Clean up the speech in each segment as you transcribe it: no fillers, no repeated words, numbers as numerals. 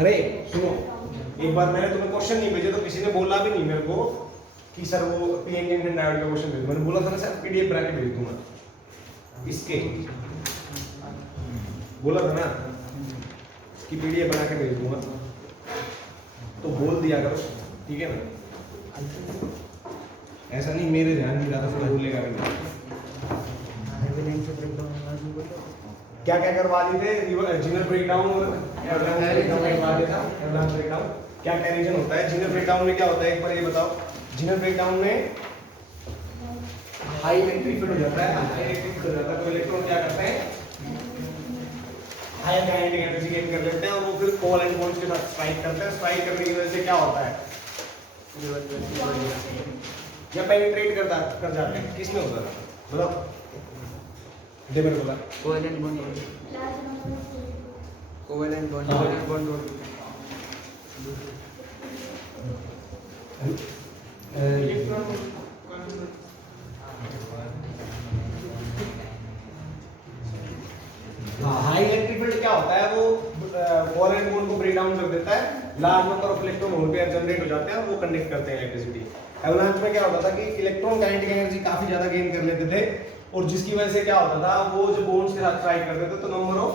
अरे सुनो, एक बार मैंने तुम्हें क्वेश्चन नहीं भेजे तो किसी ने बोला भी नहीं मेरे को कि सर वो पीएन जंक्शन डायोड का क्वेश्चन भेजो। मैंने बोला था ना सर पीडीएफ बना के भेज दूंगा इसके, बोला था ना कि पीडीएफ बना के भेज दूंगा, तो बोल दिया करो, ठीक है ना। ऐसा नहीं मेरे ध्यान में ज्यादा से बोलेगा नहीं। क्या क्या करवा दी थे, जीनर ब्रेकडाउन और एवलांच ब्रेकडाउन करवा दिया था। एवलांच ब्रेकडाउन क्या क्या रीजन होता है, जीनर ब्रेकडाउन में क्या होता है एक बार ये बताओ। जीनर ब्रेकडाउन में हाई इलेक्ट्रिक फील्ड हो जाता है, हाई इलेक्ट्रिक फील्ड हो जाता है तो इलेक्ट्रॉन क्या करते हैं, हाई काइनेटिक एनर्जी गेन कर लेते हैं और वो फिर कोवैलेंट बॉन्ड्स के साथ स्ट्राइक करते हैं। स्ट्राइक करने की वजह से क्या होता है, या पेनिट्रेट कर जाते हैं। किसमें होता है मतलब दे मेरे को covalent bond, covalent bond, covalent bond high electric field क्या होता है, वो कोवैलेंट बॉन्ड को ब्रेक डाउन कर देता है, large number of electron hole pair generate हो जाते हैं और वो कंडक्ट करते हैं इलेक्ट्रिसिटी। एवलांच में क्या होता था कि इलेक्ट्रॉन काइनेटिक एनर्जी काफी ज्यादा गेन कर लेते थे और जिसकी वजह से क्या होता था, वो जो बॉन्ड्स के साथ स्ट्राइक करते थे तो number of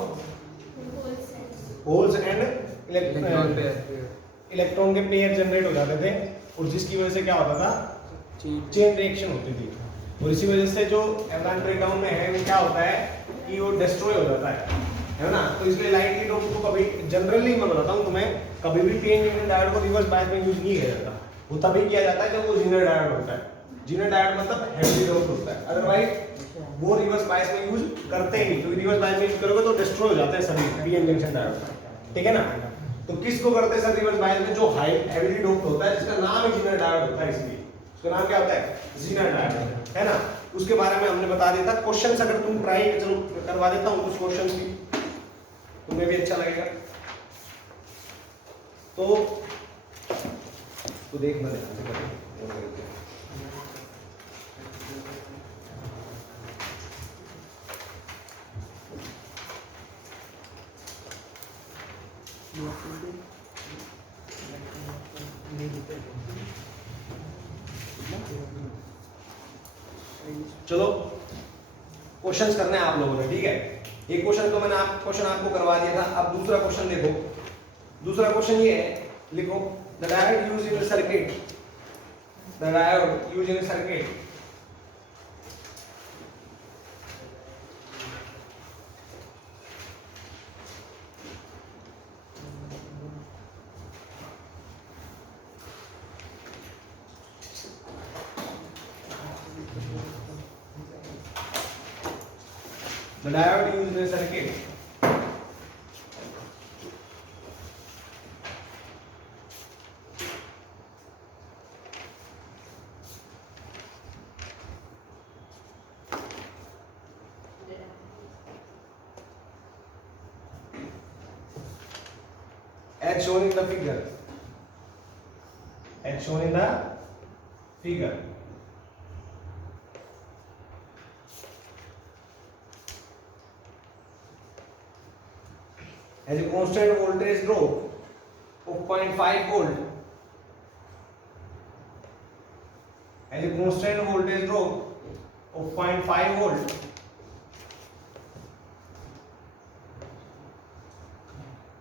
holes and electron के पेयर जनरेट हो जाते थे और जिसकी वजह से क्या होता था, चेन रिएक्शन होती थी। और इसी वजह से जो एवलांच ब्रेकडाउन में है वो क्या होता है कि वो डिस्ट्रॉय हो जाता है ना। तो इसलिए लाइटली डोप को कभी जनरली मैं बताता हूँ तुम्हें, कभी भी पीएन जंक्शन डायोड को रिवर्स बायस में यूज नहीं किया जाता। वो तभी किया जाता है जब वो जीनर डायोड होता है। जीनर डायोड मतलब हेवी डोप होता है, अदरवाइज वो रिवर्स बायस में यूज करते ही नहीं, क्योंकि रिवर्स बायस में यूज करोगे तो डिस्ट्रॉय हो जाते हैं सभी पीएन जंक्शन डायोड, ठीक है ना। तो किसको करते हैं सर रिवर्स बायस में, जो हाई हेवीली डोप होता है जिसका नाम ही जीनर डायोड होता है, इसलिए उसका नाम क्या होता है, जीनर डायोड, है ना। उसके बारे में हमने बता दिया था। क्वेश्चंस अगर तुम ट्राई करवा देता हूं कुछ क्वेश्चंस भी, तुम्हें भी अच्छा लगेगा। तो देखना ध्यान से करो। चलो क्वेश्चंस करने हैं आप लोगों ने, ठीक है। एक क्वेश्चन तो मैंने क्वेश्चन आपको करवा दिया था। अब दूसरा क्वेश्चन देखो। दूसरा क्वेश्चन ये है, लिखो the diode used in circuit, the diode used in circuit the diode used in a circuit as shown in the figure, as shown in the figure. As a constant voltage drop of 0.5 volt, as a constant voltage drop of 0.5 volt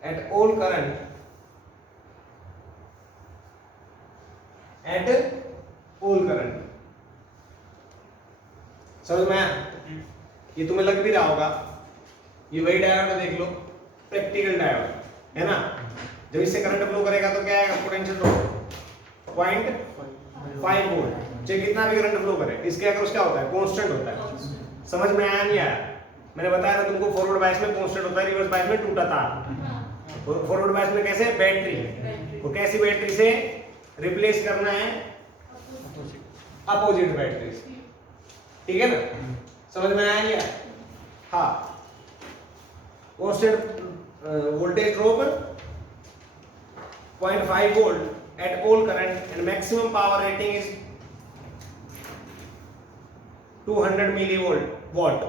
at all current, at all current, समझ में आया? ये तुम्हें लग भी रहा होगा, ये वही डायोड है, देख लो प्रैक्टिकल डायोड, है ना। जब इससे करंट फ्लो करेगा तो क्या आएगा, पोटेंशियल ड्रॉप 0.5 वोल्ट। चाहे कितना भी करंट फ्लो करे, इसके अगर उसका होता है कांस्टेंट होता है। समझ में आया नहीं आया? मैंने बताया था तुमको, फॉरवर्ड बायस में कांस्टेंट होता है, रिवर्स बायस में टूटा तार। फॉरवर्ड बायस में कैसे, बैटरी को कैसी बैटरी से रिप्लेस करना है, अपोजिट बैटरी से, ठीक है ना। समझ में आया नहीं? हाँ, constant voltage drop 0.5 volt at all current and maximum power rating is 200 milliwatt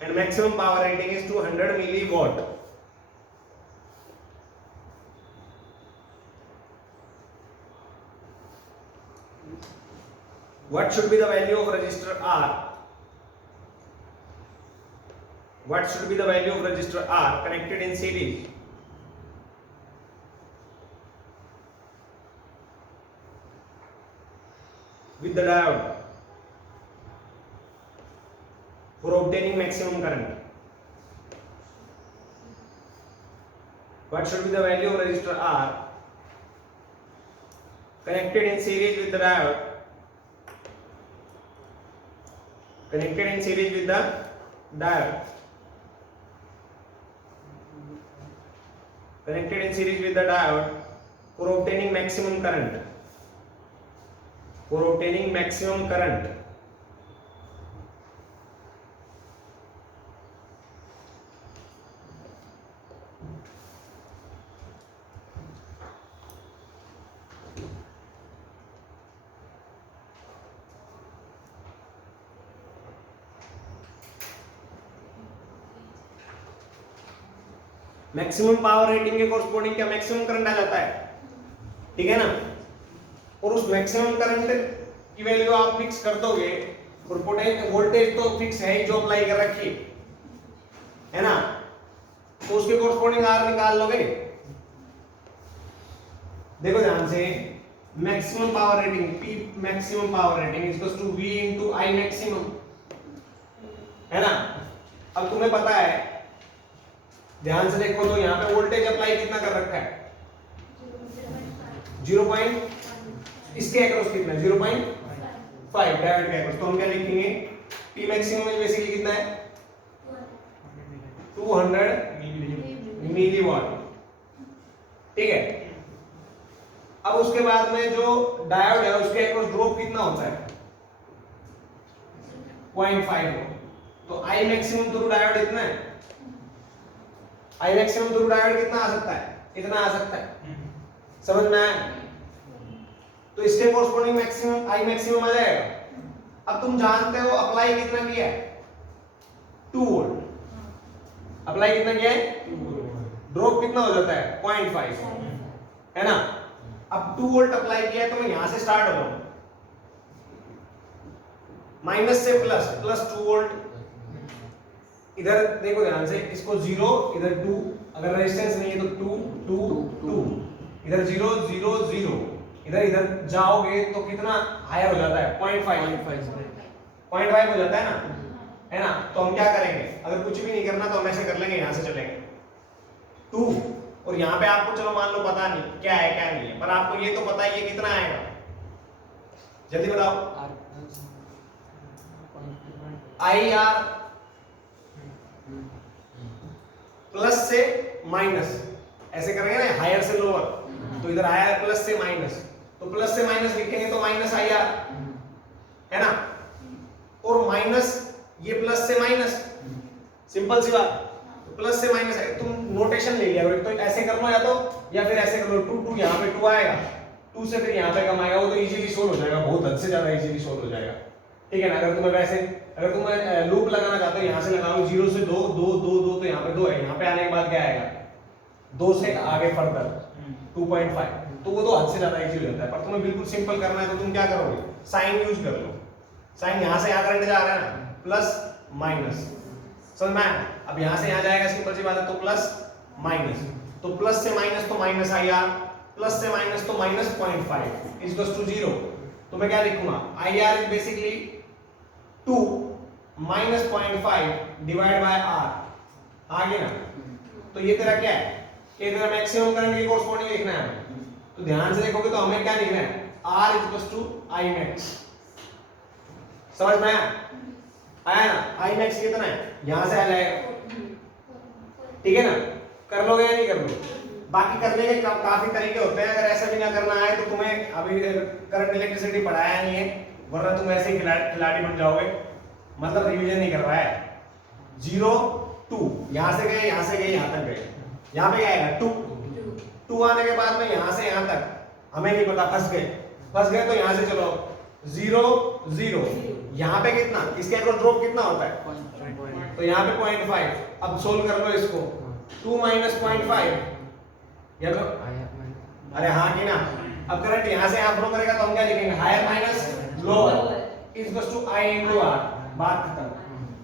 and maximum power rating is 200 milliwatt. What should be the value of resistor R? What should be the value of resistor R connected in series with the diode for obtaining maximum current? What should be the value of resistor R connected in series with the diode? Connected in series with the diode. Connected in series with the diode for obtaining maximum current. For obtaining maximum current. Maximum power rating के corresponding क्या maximum current आ जाता है, ठीक है ना। और उस maximum current की वैल्यू आप फिक्स कर दोगे और पोटेंशियल वोल्टेज तो फिक्स है ही जो अप्लाई कर रखी है ना, तो उसके कोरस्पोंडिंग आर निकाल लोगे। देखो ध्यान से, maximum power rating P maximum power rating equals to V into I maximum, है ना। अब तुम्हें पता है, ध्यान से देखो तो यहाँ पे वोल्टेज अप्लाई कितना कर रखा है, 0. इसके अक्रॉस कितना, 0.5 डायोड के अक्रॉस। तो हम क्या लिखेंगे, P मैक्सिमम में बेसिकली कितना है, 200 मिलीवाट, ठीक है। अब उसके बाद में जो डायोड है उसके अक्रॉस ड्रॉप कितना होता है, 0.5। तो I मैक्सिमम थ्रू डायोड इतना है, I मैक्सिमम थ्रू डायोड कितना आ सकता है, इतना आ सकता है, समझ में आया। तो इसके कोरस्पोंडिंग मैक्सिमम I मैक्सिमम आ जाएगा। अब तुम जानते हो अप्लाई कितना किया है, 2 वोल्ट अप्लाई कितना किया है, ड्रॉप कितना हो जाता है, 0.5, है ना। अब 2 वोल्ट अप्लाई किया है तो मैं यहां से स्टार्ट हो रहा हूं, माइनस से प्लस, प्लस 2 वोल्ट। इधर देखो ध्यान से, इसको 0, इधर 2, अगर रेजिस्टेंस नहीं है तो 2 2 2, इधर 0 0 0, इधर इधर जाओगे तो कितना हायर हो जाता है, 0.5 हो जाता है ना। तो हम क्या करेंगे, अगर कुछ भी नहीं करना तो हम ऐसे कर लेंगे, यहां से चलेंगे 2, और यहाँ पे आपको चलो मान लो पता नहीं क्या है क्या नहीं है, पर आपको ये तो पता ही है कितना आएगा, जल्दी बताओ। IR प्लस से माइनस, ऐसे करेंगे ना, हायर से लोअर, तो इधर आया प्लस से माइनस, तो प्लस से माइनस लिखेंगे तो माइनस IR, है ना। और माइनस ये प्लस से माइनस, सिंपल सी बात, प्लस से माइनस है। तुम नोटेशन ले लिया, तो ऐसे कर लो या फिर ऐसे कर लो, 2 2 यहाँ पे 2 आएगा, 2 से फिर यहाँ पे कम आएगा, वो तो इजीली सोल्व हो जाएगा, बहुत हद से ज्यादा इजीली सोल्व हो जाएगा, ठीक है ना। अगर तुम्हें वैसे, अगर तुम्हें लूप लगाना चाहते हो, यहाँ से लगाओ 0 से 2 2 2 2, तो यहाँ पे 2 है, यहाँ पे आने के बाद क्या आएगा, 2 से आगे फर्दर 2.5, तो वो तो हद से ज्यादा इजी हो जाता है। पर तुम्हें बिल्कुल सिंपल करना है तो तुम क्या करोगे, साइन यूज कर लो। साइन यहाँ से यहाँ करंट जा रहा है ना, प्लस माइनस, समझ में आया। अब यहाँ से यहाँ जाएगा, सिंपल सी बात है, तो प्लस माइनस, तो प्लस से माइनस तो माइनस IR, प्लस से माइनस तो माइनस 0.5 इक्वल्स टू 0। तो मैं क्या लिखूंगा, IR is basically 2 minus 0.5 divide by R, आगे ना। तो ये तेरा क्या है, ये तेरा मैक्सिमम करंट के कोरस्पोंडिंग लिखना है। तो ध्यान से देखोगे तो हमें क्या लिखना है, R equals to I max, समझ में आया ना। I मैक्स कितना है, यहां से आ जाएगा, ठीक है ना। कर लोगे या नहीं कर लो, बाकी करने के काफी तरीके होते हैं। अगर ऐसा भी ना करना आए तो तुम्हें अभी करंट इलेक्ट्रिसिटी पढ़ाया नहीं है, वरना तुम ऐसे ही खिलाड़ी बन जाओगे, मतलब रिवीजन नहीं करवाया है। 0 2, यहां से गए, यहां से गए, यहां तक गए, यहां पे क्या आएगा 2 आने के बाद में यहां से यहां तक हमें नहीं पता, फंस गए तो यहां से चलो 0 0, यहां पे कितना, इसके अक्रॉस ड्रॉप कितना होता है, तो यहां पे 0.5। अब सोल्व कर लो इसको, 2 माइनस 0.5, या तो अरे हाँ कि ना। अब करंट यहां से यहां फ्लो करेगा तो हम क्या लिखेंगे, higher minus equals to I into R, बात खत्म।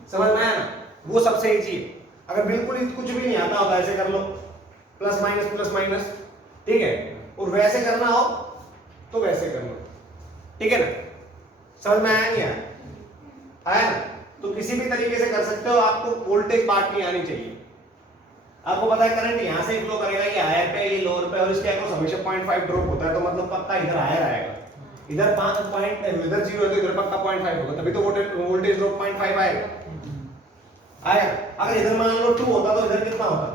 समझ में आया ना? वो सबसे इजी है। अगर बिल्कुल ही कुछ भी नहीं आता होता ऐसे कर लो, प्लस माइनस, ठीक है, और वैसे करना हो तो वैसे कर लो, ठीक है ना? समझ में आया नहीं आया ना? तो किसी भी तरीके से कर सकते हो, आपको वोल्टेज पार्ट नहीं आनी चाहिए। आपको पता है करंट यहां से फ्लो करेगा, ये हायर पे, ये लोअर पे, और इसके अक्रॉस हमेशा 0.5 ड्रॉप होता है, तो मतलब पक्का इधर हायर आएगा, इधर 5 पॉइंट, इधर 0 है तो इधर पक्का 0.5 होगा, तभी तो वोल्टेज ड्रॉप 0.5 आएगा। अगर इधर मान लो 2 होता तो इधर कितना होता?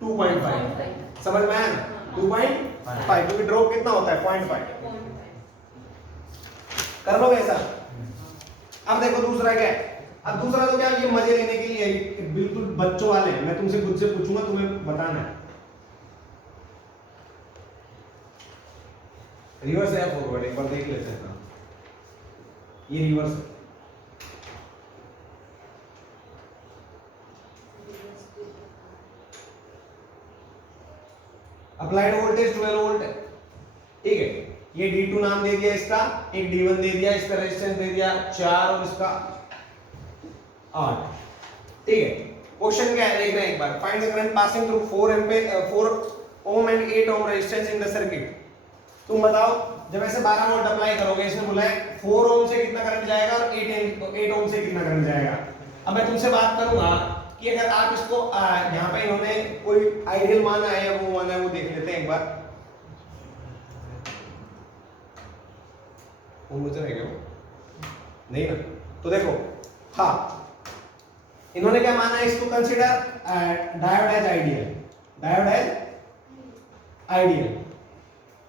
2.5। समझ में आया ना? 2.5, क्योंकि ड्रॉप कितना होता है? 0.5। कर लो ऐसा। अब देखो दूसरा क्या है। अब दूसरा तो क्या, ये मजे लेने के लिए है, बिल्कुल बच्चों वाले हैं, मैं तुमसे खुद से पूछूंगा, तुम्हें बताना है। रिवर्स है फॉरवर्ड, एक बार देख लेते हैं। ये रिवर्स है। अप्लाइड वोल्टेज 12 वोल्ट है, ठीक है। ये D2 नाम दे दिया इसका, एक D1 दे दिया, इसका रेजिस्टेंस दे दिया 4 और इसका 8, ठीक है। क्वेश्चन क्या है देख रहे हैं एक बार। Find the current passing through 4 ohm and 8 ohm resistance in the circuit. तुम बताओ, जब ऐसे 12 वोल्ट अप्लाई करोगे, इसने बोला है 4 ओम से कितना करंट जाएगा और 8 ओम से कितना करंट जाएगा। अब मैं तुमसे बात करूंगा कि अगर आप इसको यहाँ पे इन्होंने कोई आइडियल माना है या वो माना है, वो देख लेते हैं एक बार। वो मुझे रहेगा नहीं ना, तो देखो, हाँ, इन्होंने क्या माना है, इसको consider diode as ideal, diode as ideal,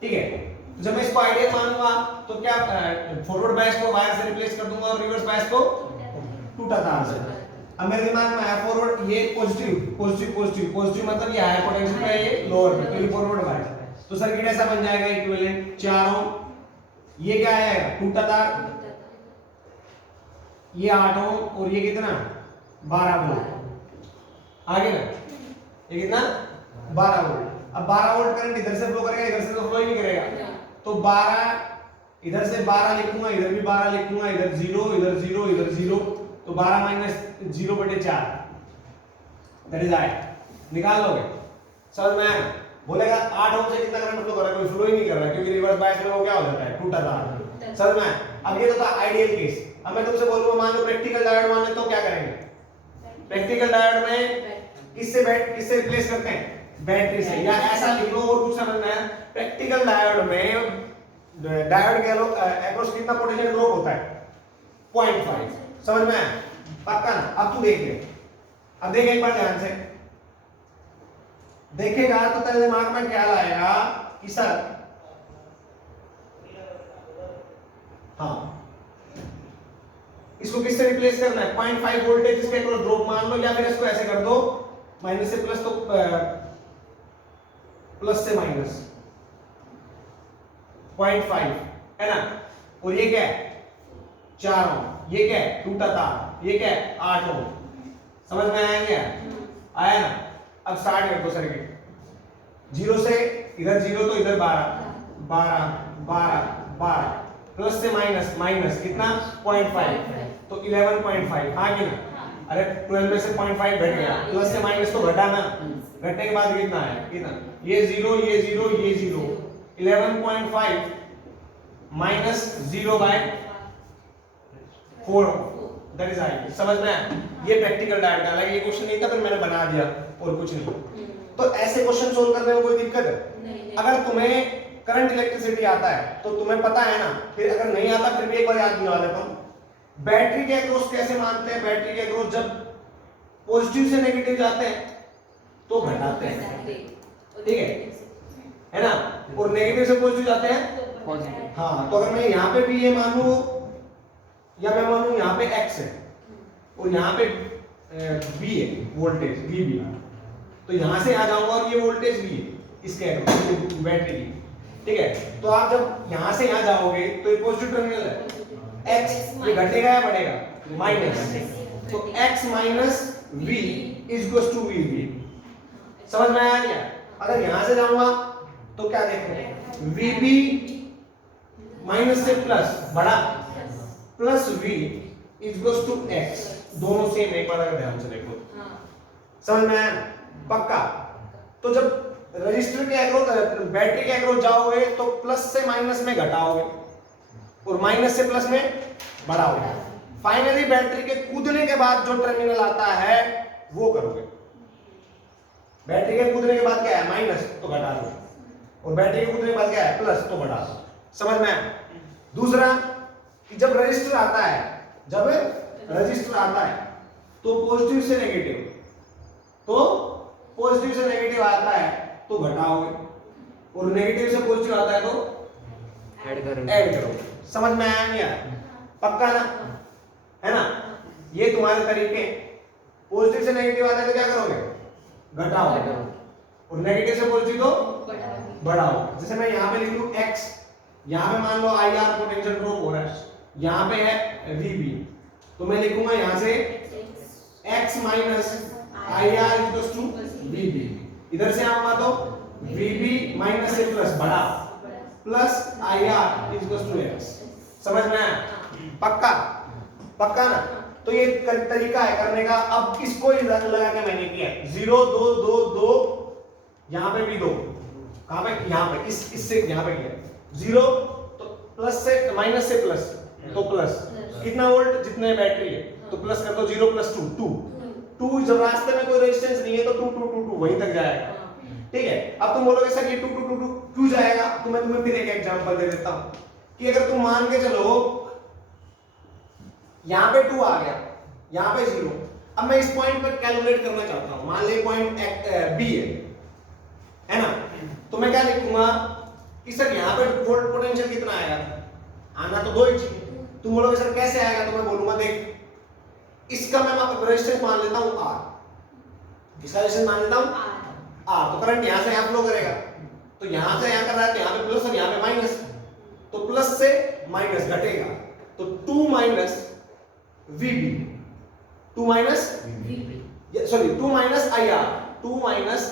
ठीक है। तो जब मैं इसको आइडियल मानूंगा तो क्या फॉरवर्ड बायस को वायर से रिप्लेस कर दूंगा और रिवर्स बायस को टूटा तार से। अब मेरे दिमाग में आया फॉरवर्ड, ये पॉजिटिव मतलब ये हायर पोटेंशियल का, ये लोअर पे, तो ये फॉरवर्ड बायस, तो सर्किट ऐसा बन जाएगा इक्विवेलेंट 4 ओम, ये क्या आएगा टूटा तार, ये 8 ओम, और ये कितना 12 वोल्ट, आगे ना, ये कितना 12 वोल्ट। अब 12 वोल्ट करंट इधर से फ्लो करेगा, इधर से तो फ्लो ही नहीं करेगा, तो 12 इधर से 12 लिखूंगा, इधर भी 12 लिखूंगा, इधर 0 इधर 0 इधर 0, तो 12 माइनस 0/4 दैट इज आई। निकाल लोगे? समझ में आया? बोलेगा 8 ओम से कितना करंट फ्लो कर रहा है, कोई फ्लो ही नहीं कर रहा है, क्योंकि रिवर्स बायस में वो क्या हो जाता है, टूटा तार। समझ में आया? अब ये तो था आइडियल केस। अब मैं तुमसे बोलूंगा मान लो प्रैक्टिकल डायोड माने, तो क्या करेंगे? प्रैक्टिकल डायोड में किससे रिप्लेस करते हैं? बैटरी से, या ऐसा लिख लो और कुछ समझना है। प्रैक्टिकल डायोड में डायोड के अक्रॉस कितना पोटेंशियल ड्रॉप होता है? 0.5। समझ में आया? पक्का ना? अब तू देख ले, अब देख एक बार ध्यान से देखेगा तो तेरे दिमाग में ख्याल आएगा कि सर, हाँ, इसको किससे रिप्लेस करना है? 0.5 वोल्टेज इसके अक्रॉस ड्रॉप मान लो, या फिर इसको ऐसे कर दो, माइनस से प्लस, तो प्लस से माइनस 0.5 है ना, और ये क्या है 4 ओम, ये क्या है टूटा तार, ये क्या है 8 ओम। समझ में आया क्या? आया ना? अब स्टार्ट कर दो सर्किट, 0 से इधर 0 तो इधर 12 प्लस से माइनस, माइनस कितना 0.5, तो 11.5, हाँ कि ना? अरे 12 में से 0.5 घट गया, प्लस से माइनस तो घटाना, घटने के बाद कितना है, कितना, ये 0 ये 0 ये 0, 11.5 माइनस 0/4 दैट इज आई। समझ में आया? ये प्रैक्टिकल डायोड का, हालांकि ये क्वेश्चन नहीं था पर मैंने बना दिया और कुछ नहीं। तो ऐसे क्वेश्चन सोल्व करने में कोई दिक्कत है? अगर तुम्हें करंट इलेक्ट्रिसिटी आता है तो तुम्हें पता है ना, फिर अगर नहीं आता फिर भी एक बार याद दिला देता हूं। बैटरी के अक्रॉस कैसे मानते हैं? बैटरी के अक्रॉस जब पॉजिटिव से नेगेटिव जाते हैं तो घटाते हैं, ठीक है ना, और नेगेटिव से पॉजिटिव जाते हैं, हाँ। तो अगर मैं यहाँ पे भी ये मानूं, या मैं मानूं यहाँ पे x है और यहाँ पे v है, वोल्टेज VB, तो यहाँ से आ जाऊंगा और ये वोल्टेज v है इसके अक्रॉस बैटरी की, ठीक है। तो आप जब यहाँ से यहाँ जाओगे तो ये पॉजिटिव टर्मिनल है, x ये घटेगा या बढ़ेगा, माइनस, तो x minus v is equals to VB। समझ में आया क्या? अगर यहाँ से जाऊंगा तो क्या देखो, VB माइनस से प्लस बढ़ा, plus V equals to X, दोनों सेम, एक बार अगर ध्यान से देखो समझ में आया पक्का। तो जब रजिस्टर के अक्रॉस बैटरी के अक्रॉस जाओगे तो प्लस से माइनस में घटाओगे और माइनस से प्लस में बढ़ाओगे। फाइनली बैटरी के कूदने के बाद जो टर्मिनल आता है वो करोगे। बैटरी के कूदने के बाद क्या है माइनस, तो घटा दो, और बैटरी के कूदने के बाद क्या है प्लस, तो बढ़ा दो। समझ में आया। दूसरा कि जब रजिस्टर आता है, जब रजिस्टर आता है तो पॉजिटिव से नेगेटिव, तो पॉजिटिव से नेगेटिव आता है तो घटाओगे, और नेगेटिव से पॉजिटिव आता है तो ऐड करोगे। समझ में आया नहीं आया? पक्का ना, है ना? ये तुम्हारे तरीके। पॉजिटिव से नेगेटिव आता है तो क्या करोगे, घटाओगे, और नेगेटिव से पॉजिटिव तो बढ़ाओ। जैसे मैं यहाँ पे लिख लूं x, यहाँ पे मान लो IR पोटेंशियल ड्रॉप हो रहा है, यहाँ पे है VB, तो मैं लिखूंगा यहाँ से x minus IR equals to VB। इधर से आऊंगा तो VB माइनस से प्लस बढ़ा, plus IR equals to x। समझ में आया? पक्का पक्का ना? तो ये तरीका है करने का। अब इसको ही लगा के मैंने किया 0 2 2 2, यहाँ पे भी 2, कहाँ पे, यहाँ पे, इससे यहाँ पे किया 0, तो प्लस से माइनस से प्लस, तो प्लस कितना वोल्ट जितने बैटरी है, तो प्लस कर दो 0 प्लस 2 2, जब रास्ते में कोई रेजिस्टेंस नहीं है तो 2 2 2 2 वहीं तक जाएगा। ठीक है। अब तुम बोलोगे सर ये 2 2 2 2 क्यों जाएगा, तो मैं तुम्हें फिर एक एग्जांपल दे देता हूं कि अगर तुम मान के चलो यहाँ पे 2 आ गया, यहाँ पे 0, अब मैं इस पॉइंट पर कैलकुलेट करना चाहता हूं, मान ले पॉइंट B है ना, तो मैं क्या लिखूंगा कि सर यहाँ पे वोल्ट पोटेंशियल कितना आएगा, आना तो 2 ही चाहिए। तुम बोलोगे सर कैसे आएगा, तो मैं बोलूंगा देख इसका मैं रेजिस्टेंस मान लेता हूं R, इसका रेजिस्टेंस मान लेता हूं R, तो करंट यहां से यहां फ्लो करेगा, तो यहां से यहां कर रहा है, तो यहां पे प्लस और यहां पे माइनस, तो प्लस से माइनस घटेगा, तो 2 minus VB, 2 minus sorry 2 minus IR, 2 minus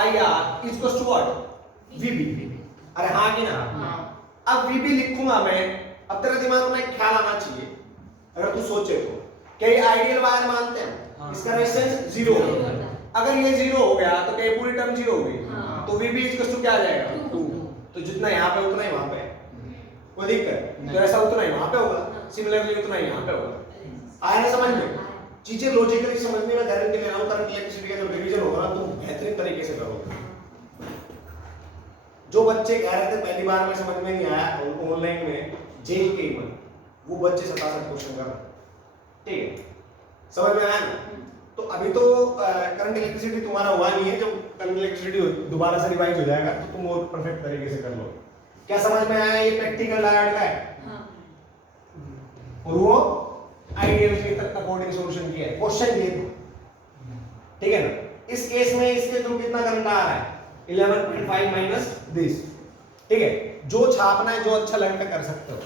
IR equals to what, VB। अरे हाँ कि ना? अब VB लिखूंगा मैं। अब तेरे दिमाग में एक ख्याल आना चाहिए, अगर तू सोचे तो, क्या ये आइडियल वायर मानते हैं, इसका रेजिस्टेंस 0 होगा। अगर ये 0 हो गया तो क्या पूरी टर्म 0 हो गई, तो VB इक्वल्स टू क्या आ जाएगा 2, तो जितना यहाँ पे उतना ही वहां पे, कोई दिक्कत, तो ऐसा उतना ही वहां पे होगा, सिमिलरली उतना ही यहाँ पे होगा। आया ना समझ में? चीजें लॉजिकली समझने में गारंटी ले रहा हूं। करंट इलेक्ट्रिसिटी का जब रिवीजन होगा ना तुम बेहतरीन तरीके से करोगे। जो बच्चे कह रहे थे पहली बार में समझ में नहीं आया ऑनलाइन में जेई के ईवन, वो बच्चे 67 क्वेश्चन कर, ठीक है? समझ में आया ना? तो अभी तो करंट इलेक्ट्रिसिटी तुम्हारा हुआ नहीं है, जब करंट इलेक्ट्रिसिटी दोबारा से रिवाइज हो जाएगा तो तुम वो परफेक्ट तरीके से कर लो। क्या समझ में आया? ये प्रैक्टिकल डायोड का है और वो आइडियल के अकॉर्डिंग सॉल्यूशन किया है, क्वेश्चन ये तो, ठीक है ना? इस केस में इसके थ्रू कितना करंट आ रहा है 11.5 माइनस दिस, ठीक है? जो छापना है, जो अच्छा लगता कर सकते हो।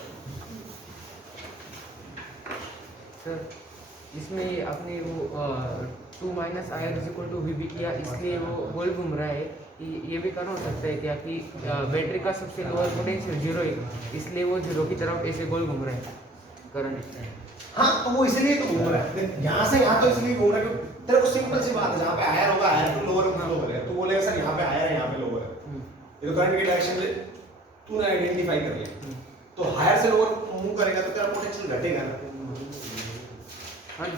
सर इसमें आपने वो 2 minus IR is equal to VB किया, इसलिए वो गोल घूम रहा है। ये भी कारण हो सकता है क्या कि बैटरी का सबसे लोअर पोटेंशियल 0 है, इसलिए वो 0 की तरफ ऐसे गोल घूम रहा है करंट। हाँ, तो वो इसलिए तो घूम रहा है, यहाँ से यहाँ तो इसलिए घूम रहा है क्योंकि तेरे को सिंपल सी बात है, जहाँ पे आयर होगा आयर तो लोअर होगा लोअर है, तो बोलेगा सर यहाँ पे आयर है यहाँ पे लोअर है, ये तो करंट की डायरेक्शन से तूने आइडेंटिफाई कर लिया, तो हायर से लोअर मूव करेगा तो तेरा पोटेंशियल घटेगा ना। हाँ,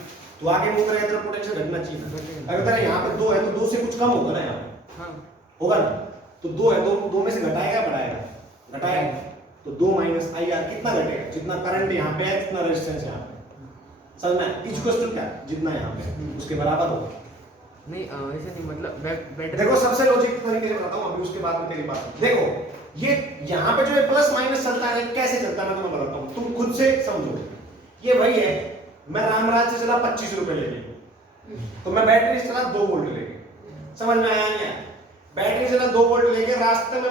तो आगे मूव करेगा तेरा पोटेंशियल घटना चाहिए। अगर तेरा यहाँ पे 2 है तो 2 से कुछ कम होगा ना, यहाँ पे हाँ होगा ना, तो 2 है, 2 में से घटाएगा बढ़ाएगा, घटाएगा, तो 2 माइनस IR कितना घटेगा, जितना करंट यहाँ पे है जितना रेजिस्टेंस यहाँ पे, समझ में? इक्वल्स टू क्या, जितना यहाँ पे उसके बराबर होगा। नहीं ऐसे नहीं, मतलब बैटरी देखो सबसे लॉजिक तरीके से बताता हूँ, अभी उसके बाद में तेरी बात। देखो ये यहाँ पे जो है प्लस माइनस चलता है, कैसे चलता है मैं तुम्हें बताता हूँ, तुम खुद से समझो। ये वही है, मैं रामराज से चला 25 रुपए लेके, तो मैं बैटरी से चला 2 वोल्ट लेके, समझ में आया नहीं? बैटरी से चला 2 वोल्ट लेके, रास्ते में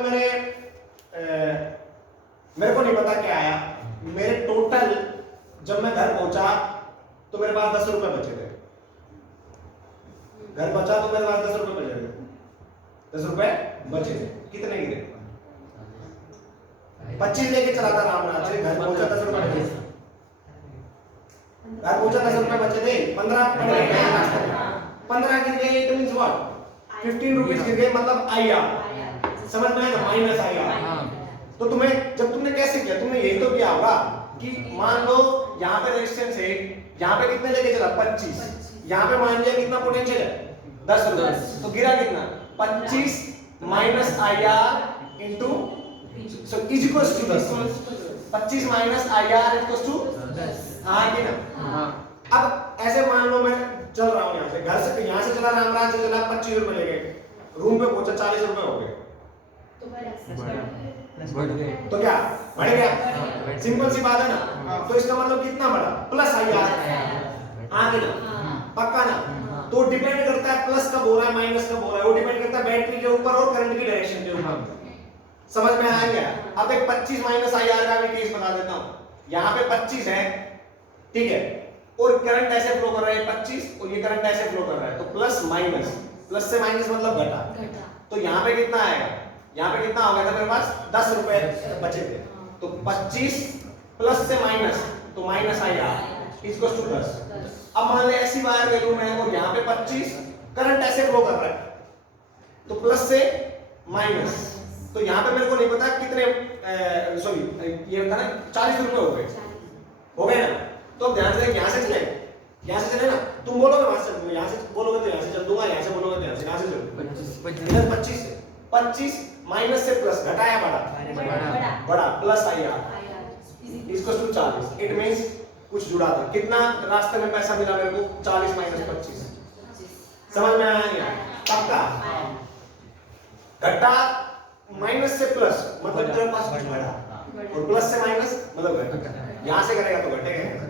मेरे को नहीं पता क्या आया, मेरे टोटल जब मैं घर पहुंचा तो मेरे पास 10 रुपए बचे थे, घर पहुंचा तो मेरे पास 10 रुपए बचे थे, 10 रुपए बचे थे, कितने गिरे? 25 लेके चला था रामनाथ से, घर पहुंचा 10 रुपए बचे, घर पहुंचा 10 रुपए बचे थे 15 पड़ गए 15 गिर गए इट मींस व्हाट 15 रुपीस गिर गए मतलब आईआर समझ में आया ना माइनस आईआर। तो तुम्हें जब तुमने कैसे किया तुमने यही तो किया होगा कि मान लो यहाँ पे रेजिस्टेंस है यहाँ पे कितने लेके चला 25 यहाँ पे मान लिया कितना पोटेंशियल है 10 रुपए तो गिरा कितना 25 minus IR into so is equals to 10 25 minus IR equals to 10 हाँ कि ना। अब ऐसे मान लो मैं चल रहा हूँ यहाँ से घर से यहाँ से चला रामराज से चला 25 रुपए ले गए रूम पे पहुंचा 40 रुपए हो गए तो क्या बढ़ गया सिंपल सी बात है ना। तो इसका मतलब कितना बढ़ा प्लस आईआर आगे ना पक्का ना। तो डिपेंड करता है प्लस कब हो रहा है माइनस कब हो रहा है वो डिपेंड करता है बैटरी के ऊपर और करंट की डायरेक्शन के ऊपर। समझ में आ गया। अब एक 25 माइनस आईआर का भी केस बता देता हूं। यहाँ पे 25 है ठीक है और करंट ऐसे फ्लो कर रहा है 25 और ये करंट ऐसे फ्लो कर रहा है तो प्लस माइनस प्लस से माइनस मतलब घटा। तो यहाँ पे कितना आएगा यहाँ पे कितना हो गया था मेरे पास 10 रुपए बचे थे तो 25 प्लस से माइनस तो माइनस आईआर इक्वल्स टू 10। अब मान ले ऐसी वायर ले लूं मैं और यहाँ पे 25 करंट ऐसे फ्लो कर रहा है तो प्लस से माइनस तो यहाँ पे मेरे को नहीं पता कितने सॉरी ये था ना 40 रुपए हो गए ना। तो अब ध्यान से यहाँ से चले ना तुम बोलोगे वहां से चल यहाँ से बोलोगे तो यहाँ से चल दूंगा यहाँ से बोलोगे तो यहाँ से कहाँ से चल इधर 25 है 25 माइनस से प्लस घटाया बड़ा प्लस आईआर इसको 40 इट मींस कुछ जुड़ा था कितना रास्ते में पैसा मिला मेरे को 40 माइनस 25 समझ में आया क्या पक्का। घटा माइनस से प्लस मतलब तेरे पास कुछ बढ़ा और प्लस से माइनस मतलब घटा यहां से करेगा तो घटेगा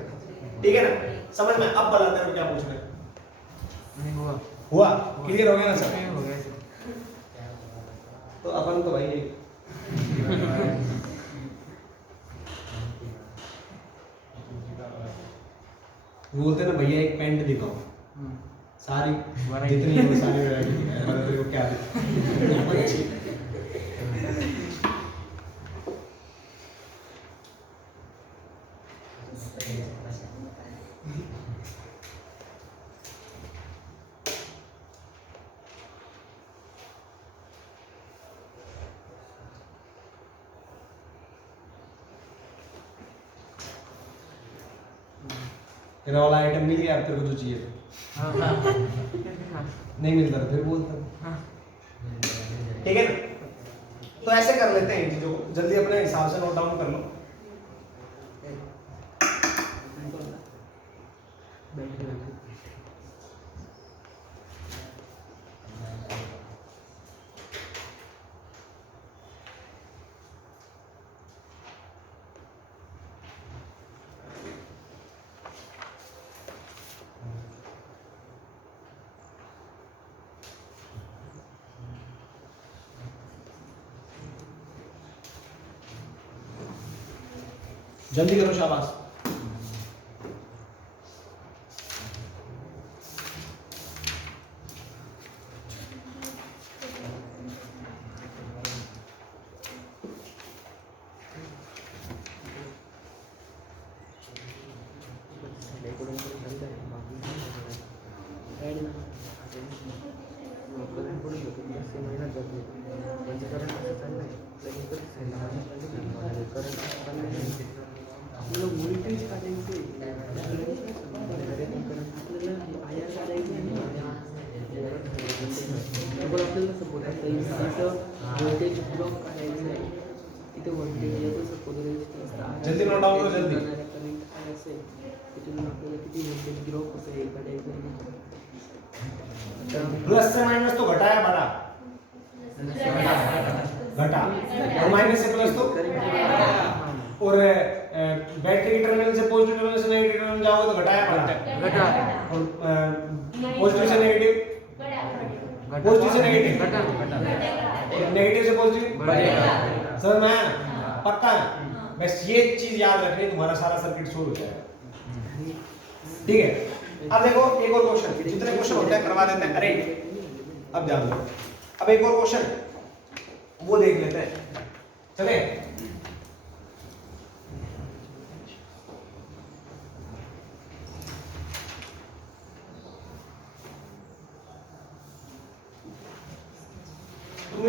ठीक है ना। समझ में अब बता तेरे को क्या पूछ रहे नहीं हुआ क्लियर हो गया ना सब हो गया तो अपन तो भाई बोलते ना भैया एक पैंट दिखाओ सारी जितनी है वो सारी वैरायटी है मतलब तेरे को क्या तेरा वाला आइटम मिल गया अब तेरे को जो चाहिए नहीं मिलता फिर बोलता ठीक है ना। तो ऐसे कर लेते हैं इन चीजों को जल्दी अपने हिसाब से नोट डाउन कर लो। जल्दी करो शाबाश। जल्दी नोट डाउन करो जल्दी। प्लस से माइनस तो घटाया बड़ा घटा और माइनस से प्लस तो और बैटरी के टर्मिनल से पॉजिटिव टर्मिनल से नेगेटिव टर्मिनल जाओगे तो घटाया बढ़ा और पॉजिटिव से नेगेटिव पॉजिटिव से नेगेटिव और नेगेटिव से पॉजिटिव बढ़ेगा। समझ में आया ना पक्का ना। बस ये चीज याद रखनी तुम्हारा सारा सर्किट सोल्व हो जाएगा ठीक है। अब देखो एक और क्वेश्चन जितने क्वेश्चन होते हैं करवा देते हैं। अरे अब ध्यान दो अब एक और क्वेश्चन वो देख लेते हैं चले।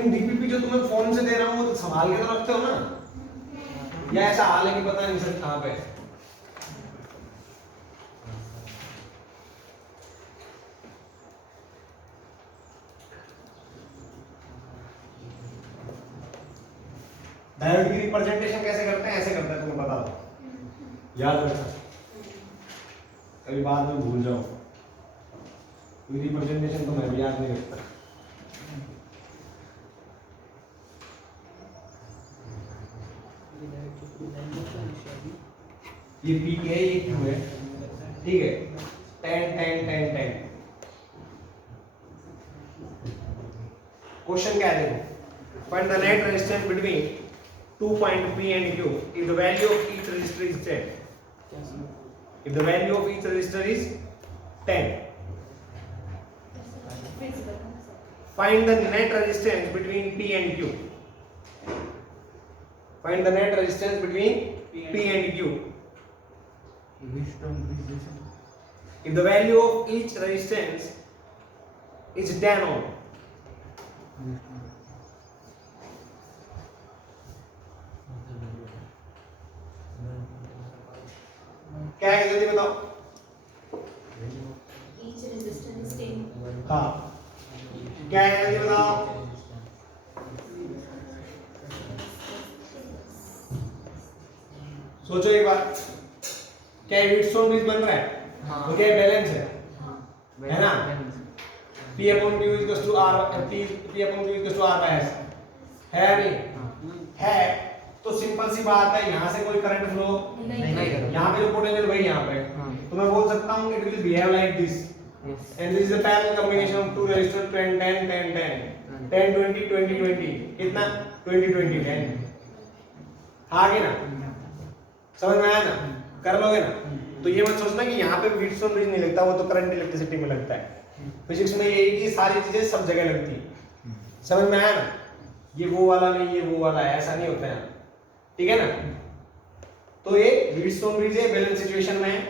इन डीपीपी जो तुम्हें फोन से दे रहा हूँ वो संभाल के तो रखते हो ना, या ऐसा हाल है कि पता नहीं सर कहाँ पे। डायोड की रिप्रेजेंटेशन कैसे करते हैं, ऐसे करते हैं, तुम्हें पता हो, याद रखना, कभी बाद में भूल जाओ, कोई रिप्रेजेंटेशन तो मैं भी याद नहीं रखता। ये पी है, ये क्यू है, ठीक है, 10 10 10 10। क्वेश्चन क्या है देखो, find the net resistance between 2 point P and Q if the value of each resistor is 10. If the value of each resistor is 10, find the net resistance between P and Q. Find the net resistance between P and Q. If the value of each resistance is 10 ohm. क्या है जल्दी बताओ। Each resistor is 10. हाँ, क्या है जल्दी बताओ। सोचो एक बार, क्या व्हीटस्टोन ब्रिज बन रहा है? हाँ। तो क्या बैलेंस है ना? P upon Q equals to R, P upon Q equals to R by S, है या नहीं? है, तो सिंपल सी बात है, यहाँ से कोई करंट फ्लो नहीं करेगा। यहाँ पे जो पोटेंशियल वही यहाँ पे, तो मैं बोल सकता हूँ it will behave like this, and this is the parallel combination of two resistor 10 10 10 10 10 20 20 20, कितना 20 20 10, आगे ना, समझ में आया ना, कर लोगे ना। तो ये मत सोचना कि यहाँ पे व्हीटस्टोन ब्रिज नहीं लगता, वो तो करंट इलेक्ट्रिसिटी में लगता है। फिजिक्स में ये कि सारी चीजें सब जगह लगती है, समझ में आया ना, ये वो वाला नहीं, ये वो वाला है, ऐसा नहीं होता है, ठीक है ना। तो ये व्हीटस्टोन ब्रिज है, बैलेंस सिचुएशन में है,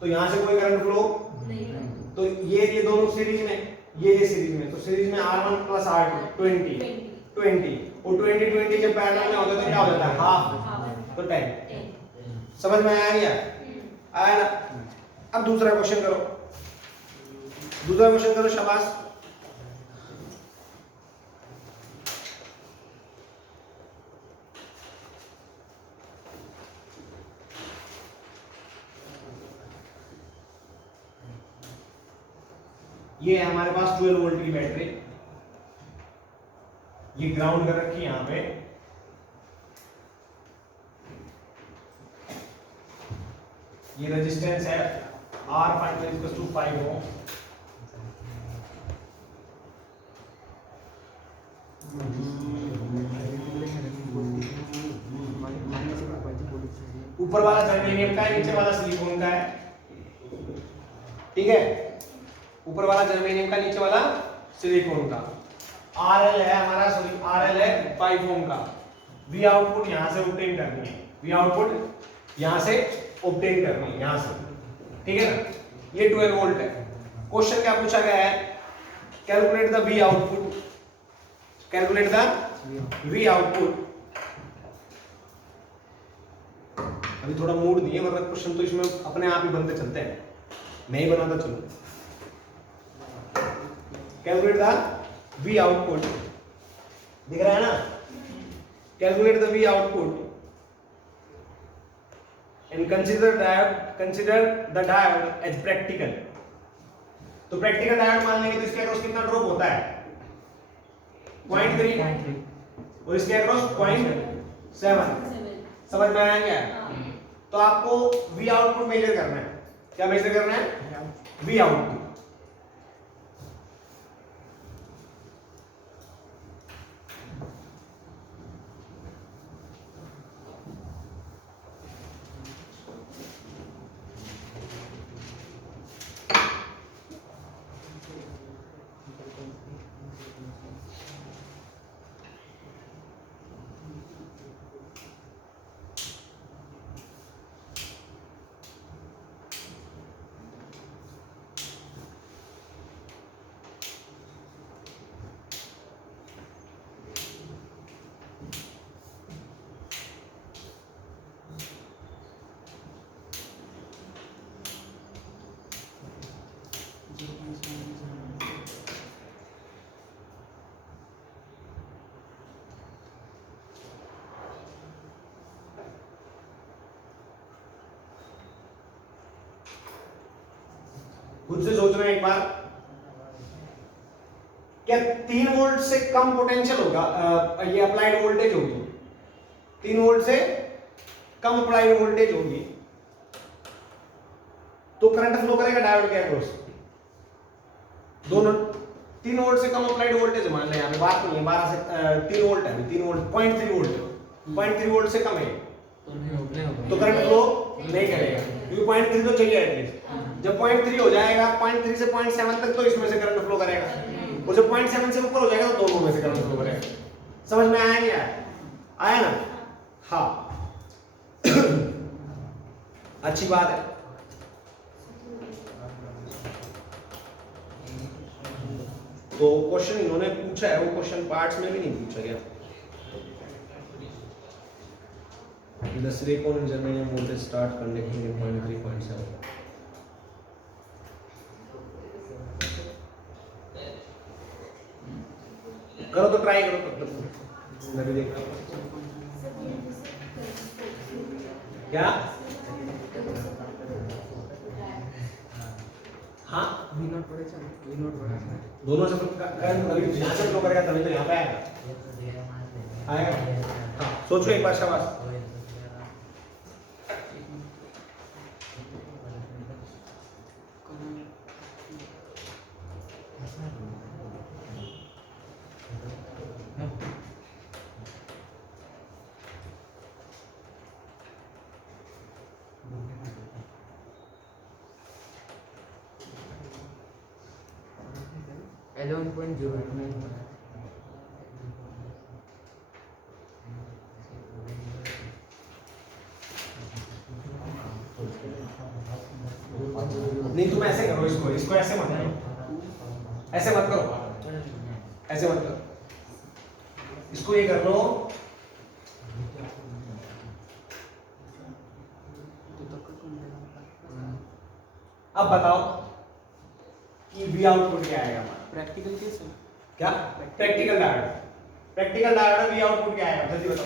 तो यहाँ से कोई करंट फ्लो नहीं। तो ये दोनों सीरीज में, ये सीरीज में, तो सीरीज में R1 प्लस R2 20 20, और 20 20 जब पैरेलल में होता है तो क्या हो जाता है, हाफ, तो 10। समझ में आया आया ना। अब दूसरा क्वेश्चन करो, दूसरा क्वेश्चन करो, शाबाश। ये है हमारे पास 12 वोल्ट की बैटरी, ये ग्राउंड कर रखी है यहां पे, ये रेजिस्टेंस है R5 5 ओम, ऊपर वाला जर्मेनियम का है, नीचे वाला सिलिकॉन का है, ठीक है, ऊपर वाला जर्मेनियम का, नीचे वाला सिलिकॉन का। RL है हमारा, सॉरी RL है 5 ओम का। V आउटपुट यहां से ऑब्टेन करनी है, V आउटपुट यहां से ऑब्टेन करनी है, यहां से, ठीक है ना। ये 12 वोल्ट है। क्वेश्चन क्या पूछा गया है, calculate the V output, calculate the V output. अभी थोड़ा मूड नहीं है, वरना क्वेश्चन तो इसमें अपने आप ही बनते चलते हैं, मैं ही बनाता चलूं। कैलकुलेट द V आउटपुट, दिख रहा है ना, calculate the V output and consider the diode as practical. तो प्रैक्टिकल डायोड मान लेंगे तो इसके अक्रॉस कितना ड्रॉप होता है, 0.3, और इसके अक्रॉस 0.7। समझ में आया क्या? तो आपको V आउटपुट मेजर करना है, क्या मेजर करना है, V आउटपुट। खुद से सोचना एक बार, क्या 3 वोल्ट से कम पोटेंशियल होगा, ये अप्लाइड वोल्टेज होगी, 3 वोल्ट से कम अप्लाइड वोल्टेज होगी तो करंट फ्लो करेगा डायोड के अक्रॉस। दोनों 3 वोल्ट से कम अप्लाइड वोल्टेज मान लें, यहाँ पे बात नहीं है 12 से 3 वोल्ट है, 3 वोल्ट 0.3 वोल्ट 0.3 वोल्ट से कम है तो करंट फ्लो नहीं करेगा, क्योंकि 0.3 तो चाहिए एटलीस्ट। जब 0.3 हो जाएगा, 0.3 से 0.7 तक तो इसमें से करंट फ्लो करेगा, और जब 0.7 से ऊपर हो जाएगा तो दोनों में से करंट फ्लो करेगा। समझ में आया नहीं आया? आया ना? हाँ अच्छी बात है। तो क्वेश्चन इन्होंने पूछा है, वो क्वेश्चन पार्ट्स में भी नहीं पूछा गया। The silicon and germanium voltage start conducting in 0.3.7. करो तो ट्राई करो तब तक मैं भी देख रहा हूँ क्या। हाँ वी नॉट पड़े चल, वी नॉट पड़े चल। दोनों से करंट अभी यहाँ से फ्लो करेगा तभी तो यहाँ पे आएगा। आएगा हाँ सोचो एक बार, शाबाश। नहीं तुम ऐसे करो, इसको इसको ऐसे मत करो, ऐसे मत करो, ऐसे मत करो, इसको ये कर लो। अब बताओ कि वी आउटपुट क्या आएगा हमारा? प्रैक्टिकल केस है क्या practical diode, practical diode we output क्या आएगा जल्दी बताओ।